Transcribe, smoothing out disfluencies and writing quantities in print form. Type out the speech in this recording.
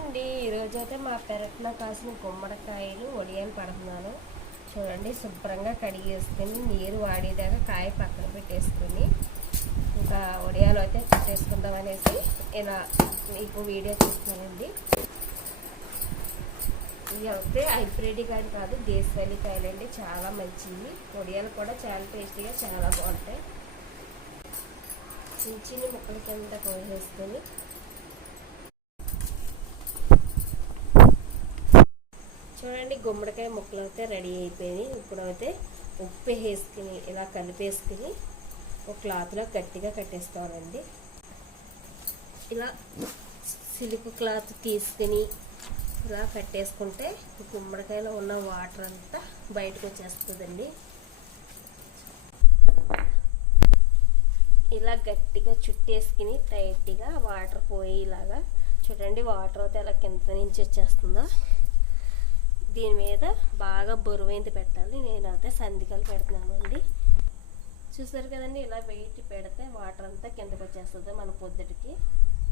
అండి. ఈరోజైతే మా పెరట్లో కాసిన గుమ్మడికాయలు ఒడియాలు పడుతున్నాను. చూడండి, శుభ్రంగా కడిగేసుకొని నీరు వాడేదాకా కాయ పక్కన పెట్టేసుకొని ఇంకా ఒడియాలు అయితే పెట్టేసుకుందాం అనేసి ఇలా మీకు వీడియో చూస్తానండి. ఇవి అయితే హైబ్రిడ్ కాయలు కాదు, దేశవాళీ కాయలండి. చాలా మంచివి. ఒడియాలు కూడా చాలా టేస్టీగా చాలా బాగుంటాయి. చిన్న చిన్న ముక్కల కింద కోసేసుకొని చూడండి, గుమ్మడికాయ ముక్కలు అయితే రెడీ అయిపోయినాయి. ఇప్పుడు అయితే ఉప్పు వేసుకుని ఇలా కలిపేసుకుని ఒక క్లాత్లో గట్టిగా కట్టేస్తామండి. ఇలా సిల్క్ క్లాత్ తీసుకుని ఇలా కట్టేసుకుంటే గుమ్మడికాయలో ఉన్న వాటర్ అంతా బయటకు వచ్చేస్తుందండి. ఇలా గట్టిగా చుట్టేసుకుని టైట్గా వాటర్ పోయేలాగా చూడండి. వాటర్ అయితే ఇలా కింద నుంచి వచ్చేస్తుందో దీని మీద బాగా బరువైంది పెట్టాలి. నేనైతే సందికలు పెడుతున్నానండి. చూసారు కదండి, ఇలా వెయిట్ పెడితే వాటర్ అంతా కిందకు వచ్చేస్తుంది మన పొద్దుటికి.